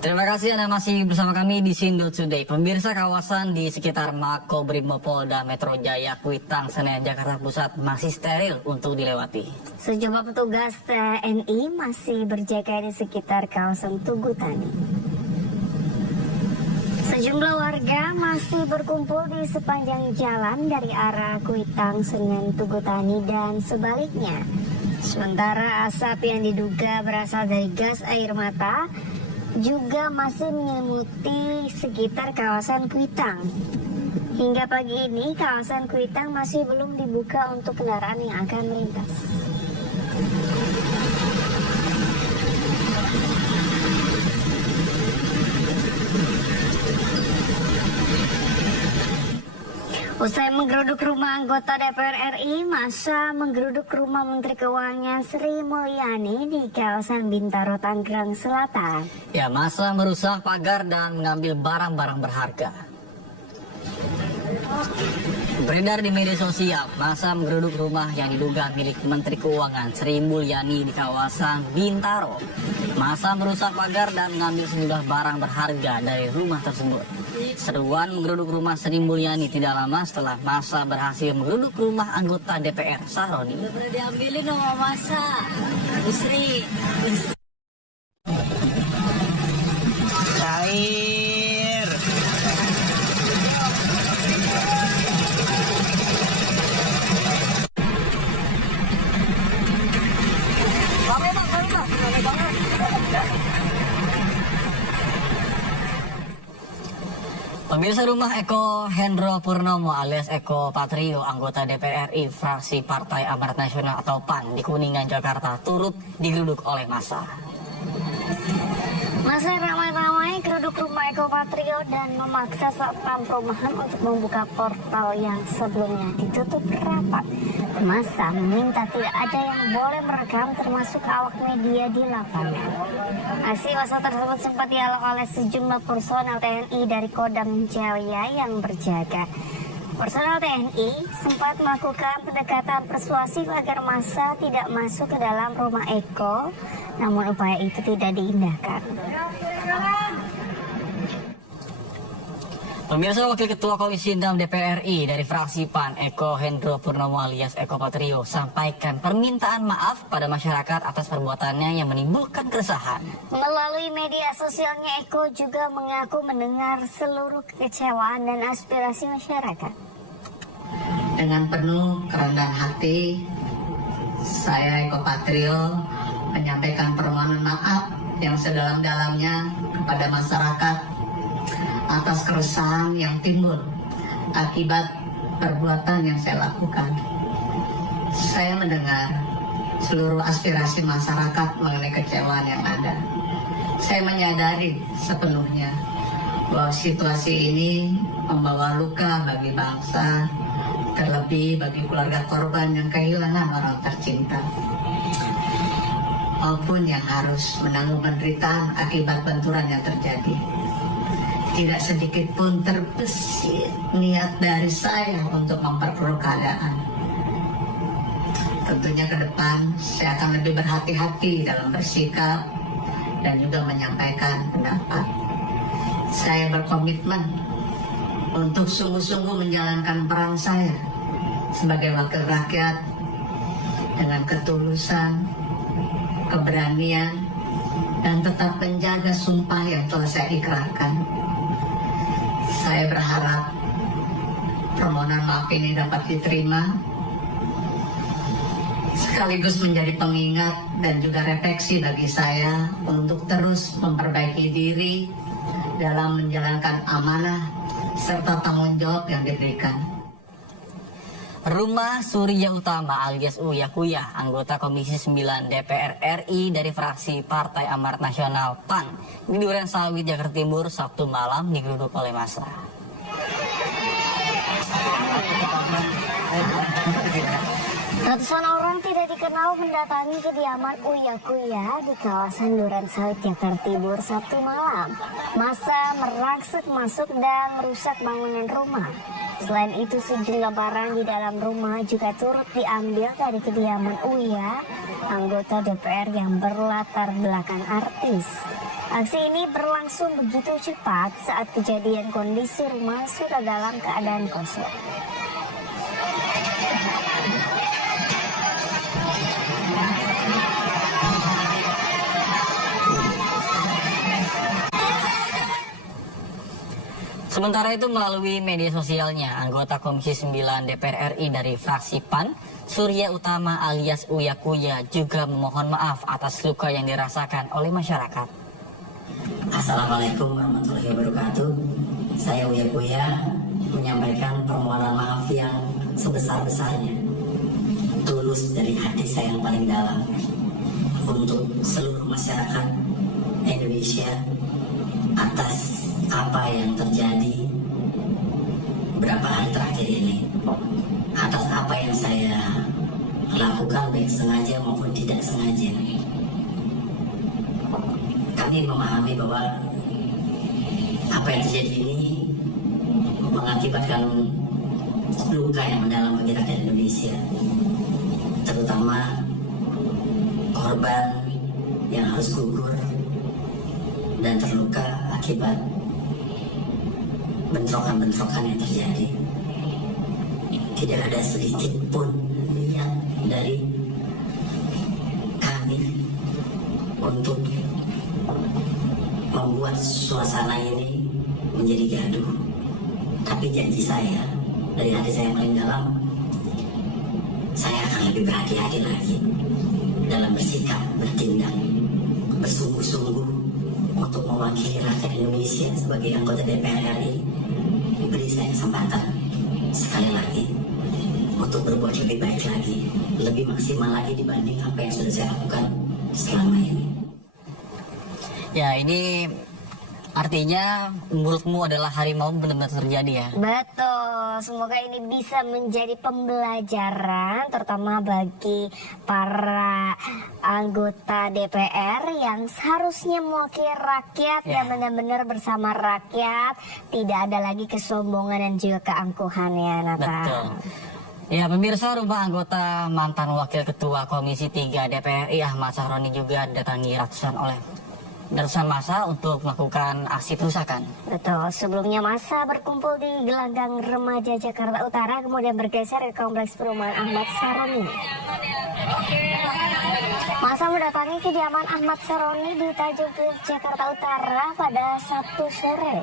Terima kasih Anda masih bersama kami di Sindo Today. Pemirsa, kawasan di sekitar Makobrimob-Polda Metro Jaya, Kuitang, Senen, Jakarta Pusat masih steril untuk dilewati. Sejumlah petugas TNI masih berjaga di sekitar kawasan Tugu Tani. Sejumlah warga masih berkumpul di sepanjang jalan dari arah Kuitang, Senen, Tugu Tani dan sebaliknya. Sementara asap yang diduga berasal dari gas air mata juga masih menyelimuti sekitar kawasan Kuitang. Hingga pagi ini kawasan Kuitang masih belum dibuka untuk kendaraan yang akan melintas. Usai menggeruduk rumah anggota DPR RI, massa menggeruduk rumah Menteri Keuangan Sri Mulyani di kawasan Bintaro, Tangerang Selatan. Ya, massa merusak pagar dan mengambil barang-barang berharga. Beredar di media sosial, massa menggeruduk rumah yang diduga milik Menteri Keuangan Sri Mulyani di kawasan Bintaro. Massa merusak pagar dan mengambil sejumlah barang berharga dari rumah tersebut. Seruan menggeruduk rumah Sri Mulyani tidak lama setelah massa berhasil menggeruduk rumah anggota DPR Sahroni. Udah pernah diambilin sama massa, Bu Sri. Cair. Pemirsa, rumah Eko Hendro Purnomo alias Eko Patrio, anggota DPR RI fraksi Partai Amanat Nasional atau PAN di Kuningan, Jakarta, turut digeruduk oleh massa. Massa ramai-ramai geruduk rumah Eko Patrio dan memaksa satpam perumahan untuk membuka portal yang sebelumnya ditutup rapat. Massa meminta tidak ada yang boleh merekam termasuk awak media di lapangan. Aksi massa tersebut sempat dialog oleh sejumlah personel TNI dari Kodam Jaya yang berjaga. Personel TNI sempat melakukan pendekatan persuasif agar massa tidak masuk ke dalam rumah Eko, namun upaya itu tidak diindahkan. Pemirsa, Wakil Ketua Komisi 6 DPR RI dari fraksi PAN Eko Hendro Purnomo alias Eko Patrio sampaikan permintaan maaf pada masyarakat atas perbuatannya yang menimbulkan keresahan. Melalui media sosialnya, Eko juga mengaku mendengar seluruh kekecewaan dan aspirasi masyarakat. Dengan penuh kerendahan hati, saya Eko Patrio menyampaikan permohonan maaf yang sedalam-dalamnya kepada masyarakat atas keresahan yang timbul akibat perbuatan yang saya lakukan. Saya mendengar seluruh aspirasi masyarakat mengenai kecewaan yang ada. Saya menyadari sepenuhnya bahwa situasi ini membawa luka bagi bangsa, terlebih bagi keluarga korban yang kehilangan orang tercinta, maupun yang harus menanggung penderitaan akibat benturan yang terjadi. Tidak sedikit pun terbesit niat dari saya untuk memperkeruh keadaan. Tentunya ke depan saya akan lebih berhati-hati dalam bersikap dan juga menyampaikan pendapat. Saya berkomitmen untuk sungguh-sungguh menjalankan peran saya sebagai wakil rakyat dengan ketulusan, keberanian, dan tetap menjaga sumpah yang telah saya ikrarkan. Saya berharap permohonan maaf ini dapat diterima sekaligus menjadi pengingat dan juga refleksi bagi saya untuk terus memperbaiki diri dalam menjalankan amanah serta tanggung jawab yang diberikan. Rumah Surya Utama alias Uya Kuya, anggota Komisi 9 DPR RI dari fraksi Partai Amanat Nasional PAN di Duren Sawit, Jakarta Timur, Sabtu malam digeruduk oleh massa. Ratusan orang tidak dikenal mendatangi kediaman Uya Kuya di kawasan Duren Sawit, Jakarta Timur Sabtu malam. Massa merangsek masuk dan merusak bangunan rumah. Selain itu, sejumlah barang di dalam rumah juga turut diambil dari kediaman Uya, anggota DPR yang berlatar belakang artis. Aksi ini berlangsung begitu cepat saat kejadian kondisi rumah sudah dalam keadaan kosong. Sementara itu melalui media sosialnya, anggota Komisi 9 DPR RI dari fraksi PAN, Surya Utama alias Uya Kuya juga memohon maaf atas luka yang dirasakan oleh masyarakat. Assalamualaikum warahmatullahi wabarakatuh. Saya Uya Kuya menyampaikan permohonan maaf yang sebesar-besarnya, tulus dari hati saya yang paling dalam untuk seluruh masyarakat Indonesia atas apa yang terjadi beberapa hari terakhir ini, atas apa yang saya lakukan baik sengaja maupun tidak sengaja. Kami memahami bahwa apa yang terjadi ini mengakibatkan luka yang mendalam bagi rakyat Indonesia, terutama korban yang harus gugur dan terluka akibat bentrokan-bentrokan yang terjadi. Tidak ada sedikit pun niat dari kami untuk membuat suasana ini menjadi gaduh. Tapi janji saya, dari hati saya yang paling dalam, saya akan lebih berhati-hati lagi dalam bersikap, bertindak, bersungguh-sungguh untuk mewakili rakyat Indonesia sebagai anggota DPR RI. Beri saya kesempatan sekali lagi untuk berbuat lebih baik lagi, lebih maksimal lagi dibanding apa yang sudah saya lakukan selama ini. Ya, ini artinya mulutmu adalah harimau benar-benar terjadi ya. Betul, semoga ini bisa menjadi pembelajaran terutama bagi para anggota DPR yang seharusnya mewakili rakyat dan benar-benar bersama rakyat, tidak ada lagi kesombongan dan juga keangkuhan ya, Nata. Betul. Ya, pemirsa, rumah anggota mantan Wakil Ketua Komisi 3 DPR RI Ahmad Sahroni juga didatangi ratusan massa untuk melakukan aksi perusakan. Betul, sebelumnya massa berkumpul di gelanggang remaja Jakarta Utara, kemudian bergeser ke kompleks perumahan Ahmad Sahroni. Massa mendatangi kediaman Ahmad Sahroni di Tanjung Priok, Jakarta Utara pada Sabtu sore.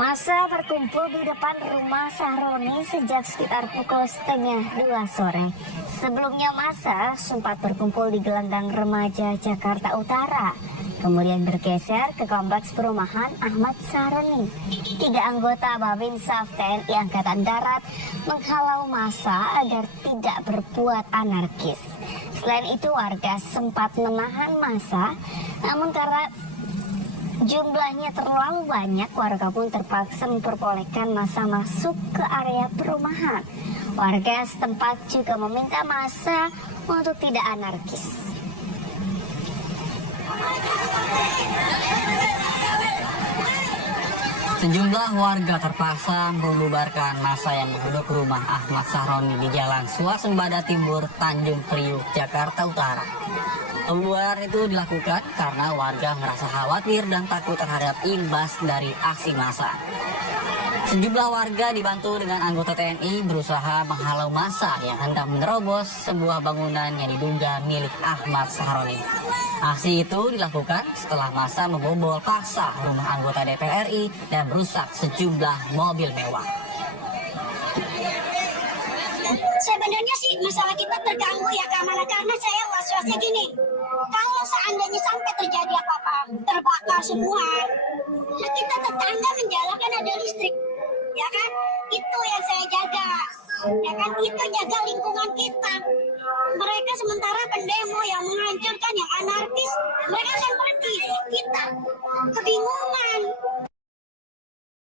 Massa berkumpul di depan rumah Sahroni sejak sekitar pukul 1:30 sore. Sebelumnya massa sempat berkumpul di gelanggang remaja Jakarta Utara, kemudian bergeser ke kompleks perumahan Ahmad Sahroni. 3 anggota Babinsa TNI Angkatan Darat menghalau massa agar tidak berbuat anarkis. Selain itu, warga sempat menahan massa, namun karena jumlahnya terlalu banyak, warga pun terpaksa memperbolehkan massa masuk ke area perumahan. Warga setempat juga meminta massa untuk tidak anarkis. Sejumlah warga terpaksa membubarkan massa yang menghuduk rumah Ahmad Sahroni di Jalan Swasembada Timur, Tanjung Priok, Jakarta Utara. Pembubaran itu dilakukan karena warga merasa khawatir dan takut terhadap imbas dari aksi massa. Sejumlah warga dibantu dengan anggota TNI berusaha menghalau massa yang hendak menerobos sebuah bangunan yang diduga milik Ahmad Sahroni. Aksi itu dilakukan setelah massa membobol paksa rumah anggota DPR RI dan merusak sejumlah mobil mewah. Sebenarnya sih masalah kita terganggu ya keamanan, karena saya was-wasnya gini, kalau seandainya sampai terjadi apa-apa, terbakar semua, nah kita tetangga menjalankan ada listrik, ya kan? Itu yang saya jaga, ya kan? Itu jaga lingkungan kita.